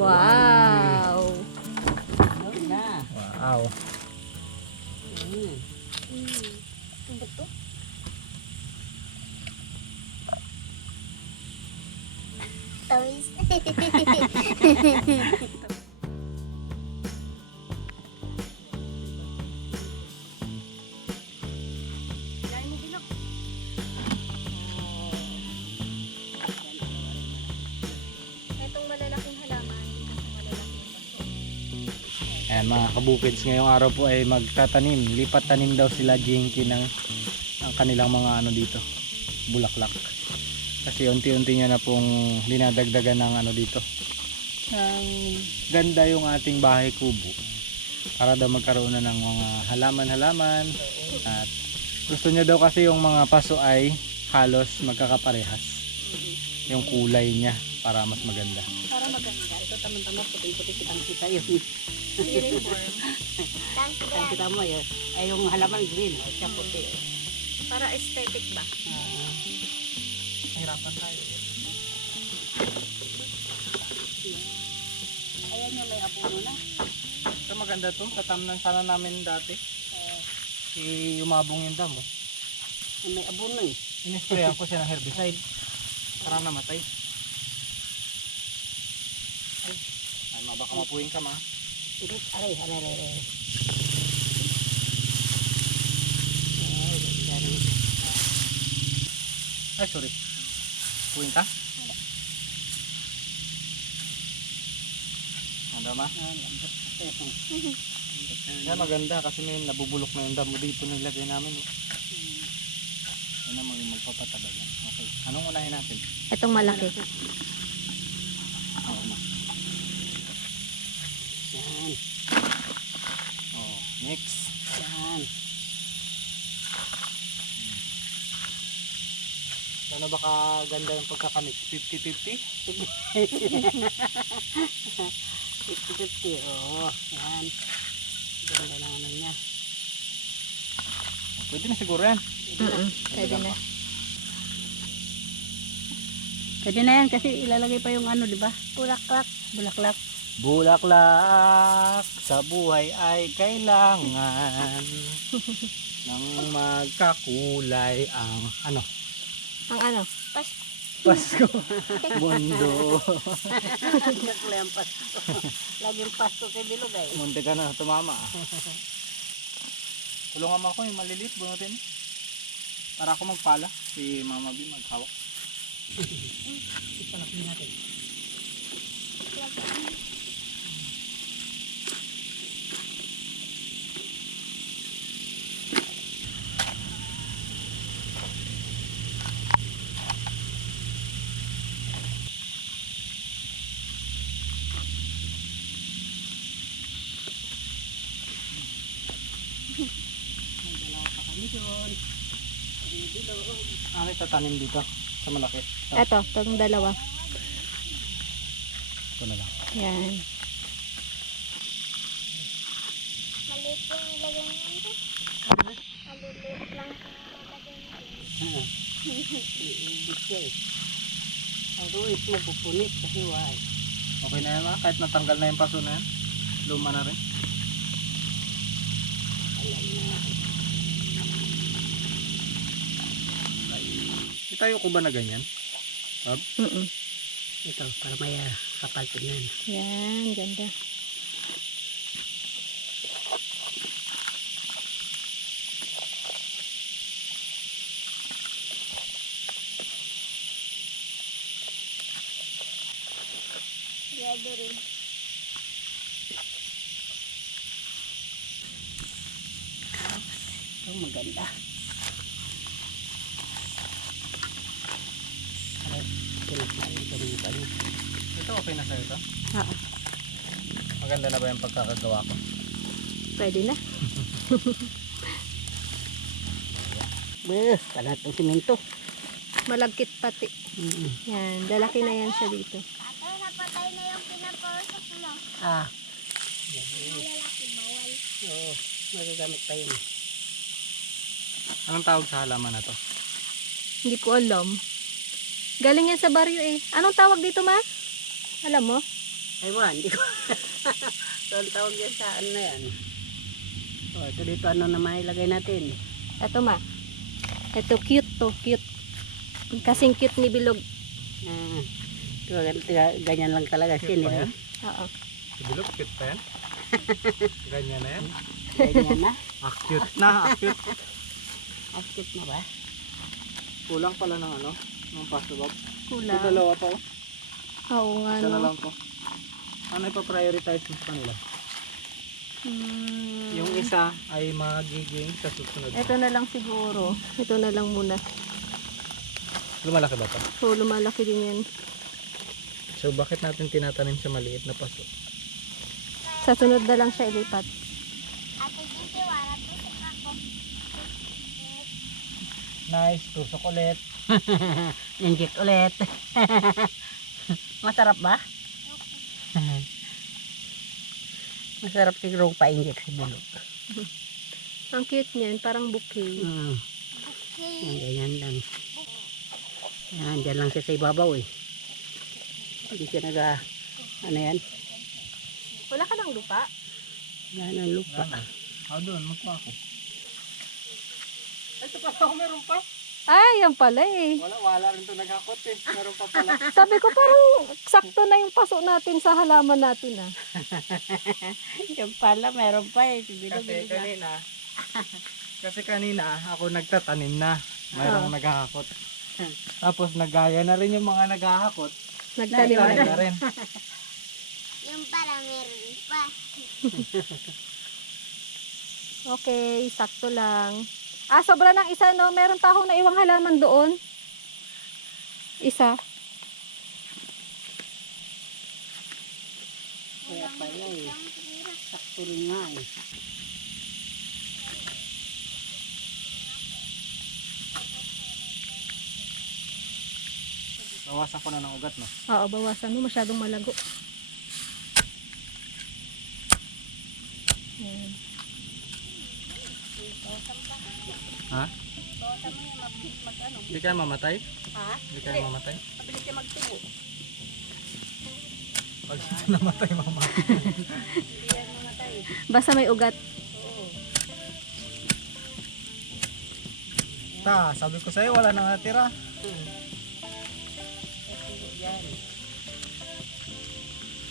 Wow! Mga kabukids, ngayong araw po ay magtatanim. Lipat tanim daw sila Jinky ng ang kanilang mga ano dito, bulaklak. Kasi unti-unti niya na pong dinadagdagan ng ano dito. Ng ganda yung ating bahay kubo. Para daw magkaroon na ng mga halaman-halaman. At gusto niya daw kasi yung mga paso ay halos magkakaparehas. Yung kulay niya para mas maganda. Para maganda. Ito tamang-tama puting-puting kitang kita yun. Kitang kita mo yun. Ay yung halaman green. O siya puti. Para aesthetic ba? Ah, Hirapan tayo. ayan yung may abono na. Ito maganda to. Katamnan sana namin dati. Ah, Eh, umabong yung damo. yung may abono eh. Inisprayan ko siya ng herbicide. Para namatay. Ay, ay ma, baka mapuwing ka ma. Aray, aray, aray, aray. Ay, sorry. Puwing ka? Ano ma? ah, lambot. Yan maganda kasi may nabubulok na yung damo dito nilagay namin. Eh. Yan na mag magpapataba yan. Okay. Anong unahin natin? Itong malaki. Oo ma. Yan. Oh, next. Yan. Ano ba kaganda yung pagkakamit? 50-50? 50-50. Oo. Yan. Ganda ng ano niya. Pwede na siguro yan. Pwede na. Pwede na yan kasi ilalagay pa yung ano, di ba? Bulaklak. Bulaklak. Bulaklak sa buhay ay kailangan ng magkakulay ang ano Ang ano? Pasko mundo Nagkulay ang pasto. Laging pasto kay Bilog ay. munti ka na tumama ah. tulungan mo ako yung maliliit bunutin para ako magpala si mama B maghawak Ipalaki natin. May dalawa pa kami doon. Ay, Bilog. Ano tatanim dito sa malaki ito, Ito, itong dalawa. ito na lang Yan. Maliit yung ilagay mo ito. Maliliit lang yung ilagay mo. Iibig siya eh. Ang ruit mo pupunit sa hiway. okay na yan ma kahit natanggal na yung paso na yan luma na rin Alam na. Itayo ko ba na ganyan Mm Ito, para may ah, kapal ko yan. Yan, ganda. Grado rin. Ito maganda. Ay, pinakain ko rin ito okay na sa'yo ito Oo. maganda na ba yung pagkakagawa ko Pwede na. Beuh, kalat ng simento. Malagkit pati. Mm Yan, lalaki na yan siya dito. Ate, napatay na yung pinapausap mo. Ah, Malalaki, bawal. oo. Magagamit pa yun. anong tawag sa halaman na to Hindi ko alam. Galing yan sa baryo eh. Anong tawag dito ma? Alam mo? Ewan, hindi ko. so, ang tawag yan sa ano na yan. O, ito dito ano na mailagay natin. Ito ma. Ito cute to, cute. Kasing cute ni Bilog. Ah, ito, ganyan- lang talaga Cute sin. pa eh. yan? Oo. Si Bilog, cute pa yan? Ganyan na yan? Ganyan na. Ah, cute na, ah, cute. Active na ba? Kulang pala ng ano, ng pasto bob. Kulang. Ito dalawa pa oh. Oo nga Isa na lang to. Ano ipa-prioritize mo sa kanila? Hmm. Yung isa ay magiging sa susunod. Ito na lang siguro. Ito na lang muna. Lumalaki ba to? So, lumalaki din yan. So bakit natin tinatanim sa maliit na paso? Sa sunod na lang siya ilipat. Ate Gigi, wala po sa ako. Nice, tusok ulit. Inject ulit. Masarap ba? Masarap siguro pa-inject sa bulog. Ang cute niyan, parang bouquet. Mm. Okay. Yan, ganyan lang. Yan, dyan lang siya sa ibabaw eh. Hindi siya naga, ano yan? Wala ka ng lupa? Yan ang lupa. Ah, doon, magpa ako. Ito pa ako, meron pa. Ay, yan pala eh. Wala, wala rin to naghakot eh. Meron pa pala. Sabi ko parang sakto na yung paso natin sa halaman natin ah. Yung pala, meron pa eh. Si Bilog, Kasi na. kanina, kasi kanina ako nagtatanim na. Mayroong Ah. naghahakot. Tapos nagaya na rin yung mga naghahakot. Nagtanim Nagtanim na. na rin. Yung pala meron pa. Okay, sakto lang. Ah, sobra ng isa no. Meron pa akong naiwang halaman doon. Isa. Kaya pala eh. Sakto rin nga eh. Bawasan ko na ng ugat no. Oo, bawasan mo. Masyadong malago. Ha? Hindi kayo mamatay? Ha? Hindi kayo mamatay? Mabilis siya magtubo. Pag namatay mama. Hindi yan mamatay. Basta may ugat. Oo. Ta, sabi ko sa'yo wala nang natira. Hmm. Yan.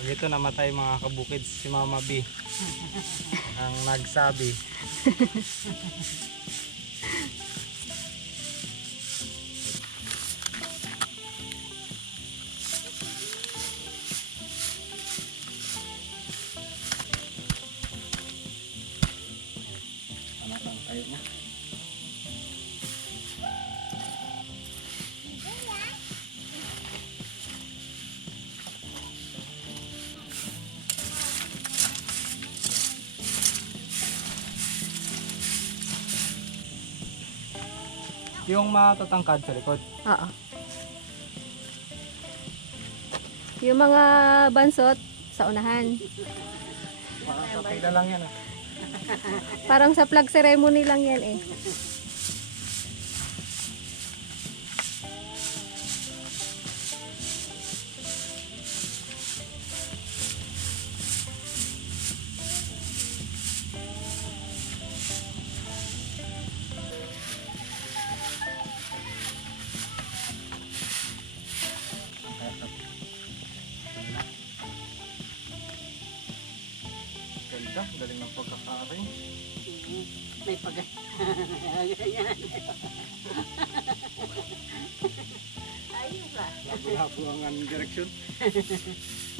Pag ito namatay mga kabukid si Mama B. ang nagsabi. Yung matatangkad sa likod. Oo. Yung mga bansot sa unahan. Parang kapila lang yan ah. Parang sa flag ceremony lang yan eh. Labo-labo ang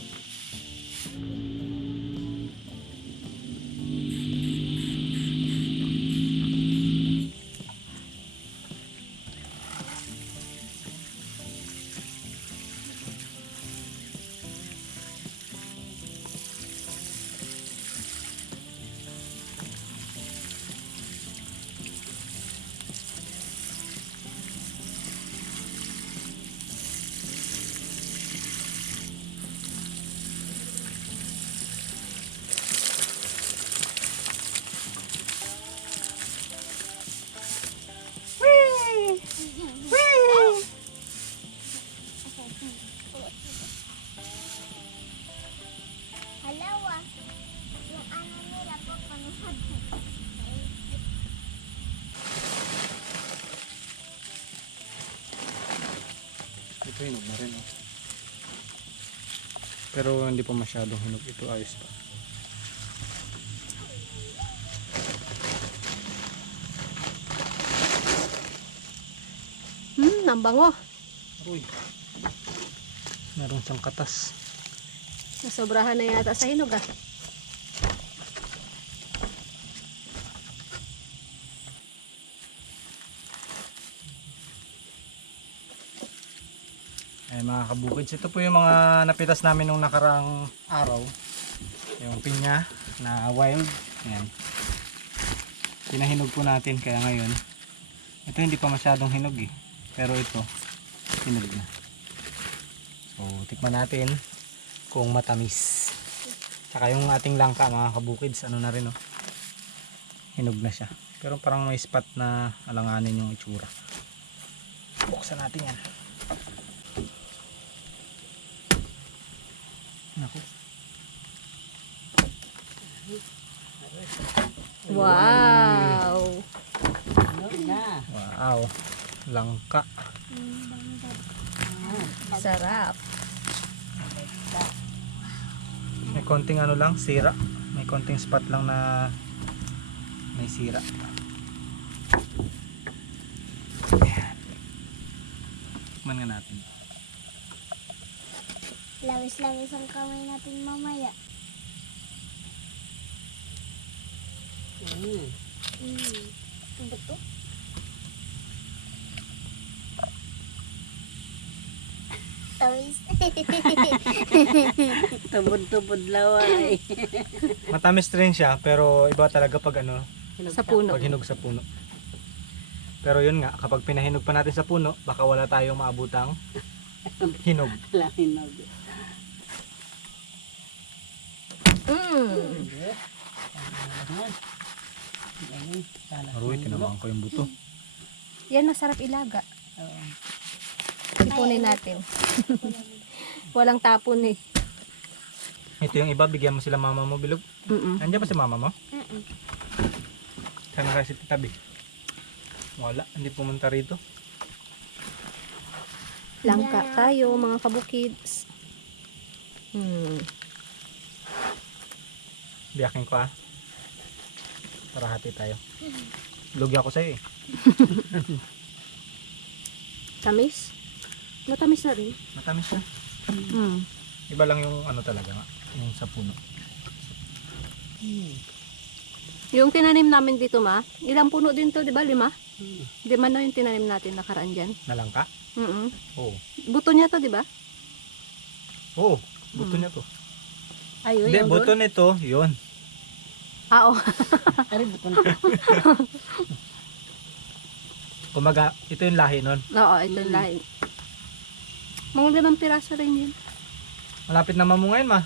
Pero hindi pa masyadong hinog ito ayos pa. Hmm, ang bango. Uy. Meron siyang katas. Nasobrahan na yata sa hinog ah. Mga kabukids, ito po yung mga napitas namin nung nakarang araw. Yung pinya na wild. Ayan. Pinahinog po natin kaya ngayon. Ito hindi pa masyadong hinog eh. Pero ito, hinog na. So, tikman natin kung matamis. Tsaka yung ating langka mga kabukids, ano na rin oh. Hinog na siya. Pero parang may spot na alanganin yung itsura. Buksan natin yan. Naku. Wow. Wow. Langka. Sarap. May konting ano lang, sira. May konting spot lang na may sira. Ayan. Tikman nga natin. Lawis-lawis ang kamay natin mamaya. Mm. Hmm. Ano ba to? Tawis. Tubod-tubod laway. Matamis rin siya, pero iba talaga pag ano, Sa puno. pag hinog sa puno. Pero yun nga, kapag pinahinog pa natin sa puno, baka wala tayong maabutang hinog. Lahinog. Mm. Aroy, tinamaan ko yung buto. Yan masarap ilaga. Oo. Ipunin natin. Walang tapon eh. Ito yung iba, bigyan mo sila mama mo bilog. Mm-mm. Nandiyan ba si mama mo? Mm-mm. Sana kasi titabi. Wala, hindi pumunta rito. Langka tayo mga kabukids. Hmm. Biyakin ko ah. Para hati tayo. Lugi ako sa'yo eh. Tamis. Matamis na rin. Matamis siya. Mm. Iba lang yung ano talaga nga. Yung sa puno. Yung tinanim namin dito ma, ilang puno din to, di ba? Lima? Hmm. Lima na yung tinanim natin nakaraan dyan. Nalangka? Mm Oo. Buto niya to, di ba? Oo. Buto Mm. niya to. Ayun, Hindi, buto nito, yun. Ah, oh. Ari, buto na. Kumaga, ito yung lahi nun. Oo, ito yung lahi. Mga limang piraso rin yun. Malapit na mamungayin ma.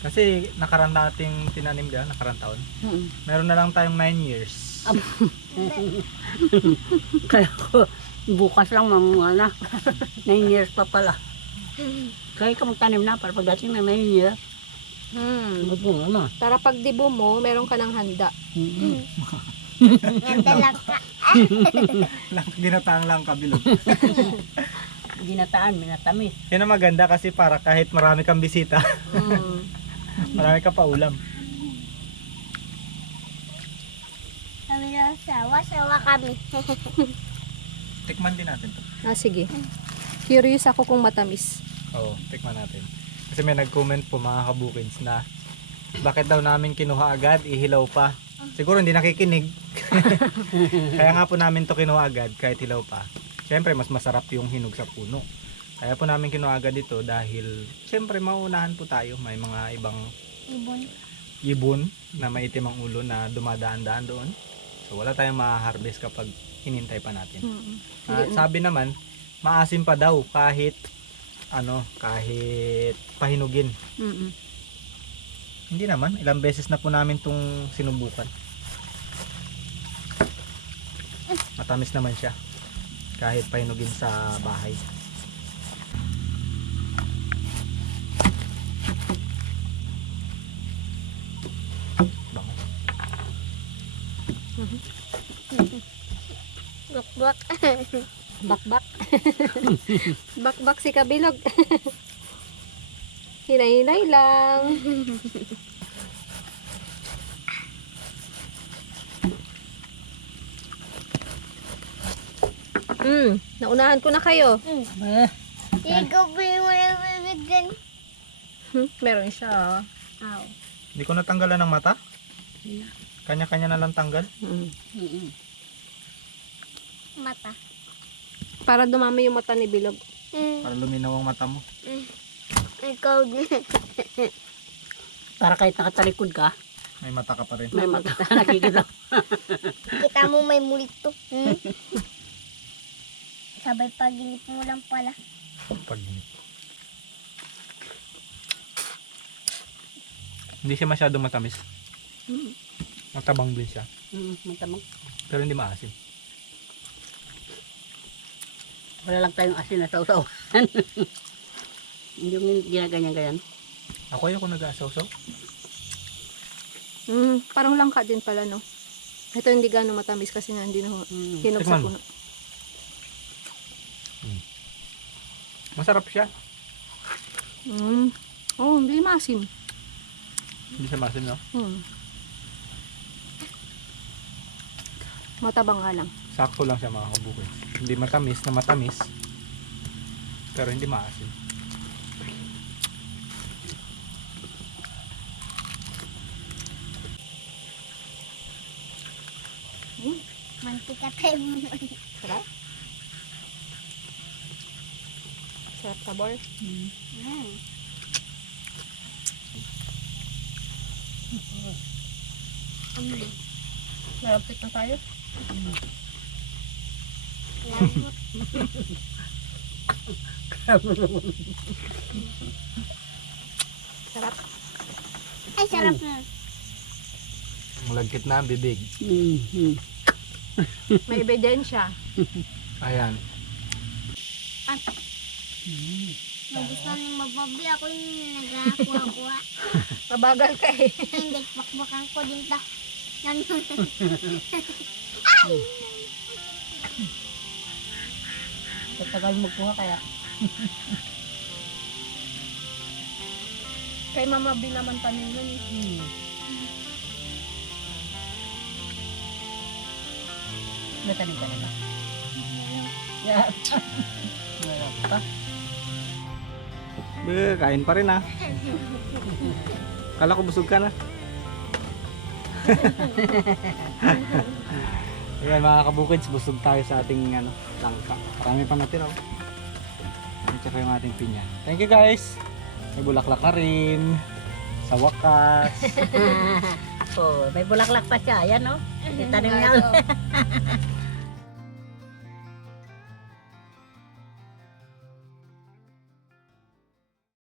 Kasi nakaraan nating tinanim dyan, nakaraan taon. Mm. Meron na lang tayong 9 years. Kaya ko, bukas lang mamunga na. Nine years pa pala. Kaya ka magtanim na para pagdating na nine years, Hmm. magbunga na. Para pag dibo mo, meron ka ng handa. Mm. Ganda lang ka. lang, ginataang lang kabilog. Ginataan, minatamis. Yan ang maganda kasi para kahit marami kang bisita, Mm. marami ka pa ulam. Sabi na sawa-sawa kami. Tikman din natin to. Ah, sige. Curious ako kung matamis. Oo, tikman natin. Kasi may nag-comment po mga kabukins na bakit daw namin kinuha agad, ihilaw pa. Siguro hindi nakikinig. Kaya nga po namin to kinuha agad kahit hilaw pa. Siyempre mas masarap yung hinog sa puno. Kaya po namin kinuha agad ito dahil siyempre maunahan po tayo. May mga ibang Ibon. ibon na maitim ang ulo na dumadaan-daan doon. So wala tayong ma-harvest kapag hinintay pa natin. Mm. At sabi naman, maasim pa daw kahit ano, kahit pahinugin. Mm-mm. Hindi naman, ilang beses na po namin tong sinubukan. Matamis naman siya. Kahit pahinugin sa bahay. Mm-hmm. Bakbak. Bakbak. Bakbak si Kabilog. Hinay-hinay lang. Hmm, naunahan ko na kayo. Ikaw yung. Hmm, meron siya. Aw. Hindi ko natanggalan ng mata. Kanya-kanya na lang tanggal. Hmm. mm, Mata. Para dumami yung mata ni Bilog. Mm. Para luminaw ang mata mo. Ikaw din. para kahit nakatalikod ka, May mata ka pa rin. may mata nakikita. Kita mo may multo. Hmm? Sabay paginip mo lang pala. Pag... Hindi siya masyadong matamis. Mm, Matabang din siya. mm, matamang. Pero hindi maasim. Wala lang tayong asin na sausaw. Yung ginaganyan-ganyan. Ako ayoko nag-aasaw-saw. Hmm, parang langka din pala, no? Ito hindi gano'ng matamis kasi nga hindi na Mm. hinog sa puno. Masarap siya. Hmm. Oh, hindi maasim. Hindi siya maasim, no? Hmm. Matabang nga lang. Sakto lang siya mga kabukid. Hindi matamis na matamis. Pero hindi maasim. Mantika tayo mo. Sarap. Sarap sabor. Mm. Hmm. Sarap na tayo. Lambot. Sarap. Ay, sarap na. Malagkit na ang bibig. Mm, mm. May ebidensya. Ayan. Nagustuhan ng mababi. Ako yung nag-akuha-kuha. Mabagal ka eh. Hindi, bakbakan ko din ta. Yan Tatagal magkuha kaya. Kay Mama B naman tanim nun eh. Mm. Natanim ka na ba? Yeah. Wala pa. Eh, kain pa rin ah. Kala ko busog ka na. Ayan mga kabukids, busog tayo sa ating ano, langka. Marami pa natin oh. At saka yung ating pinya. Thank you guys. May bulaklak ka rin. Sa wakas. oh, may bulaklak pa siya. Ayan, no? Itanim niya.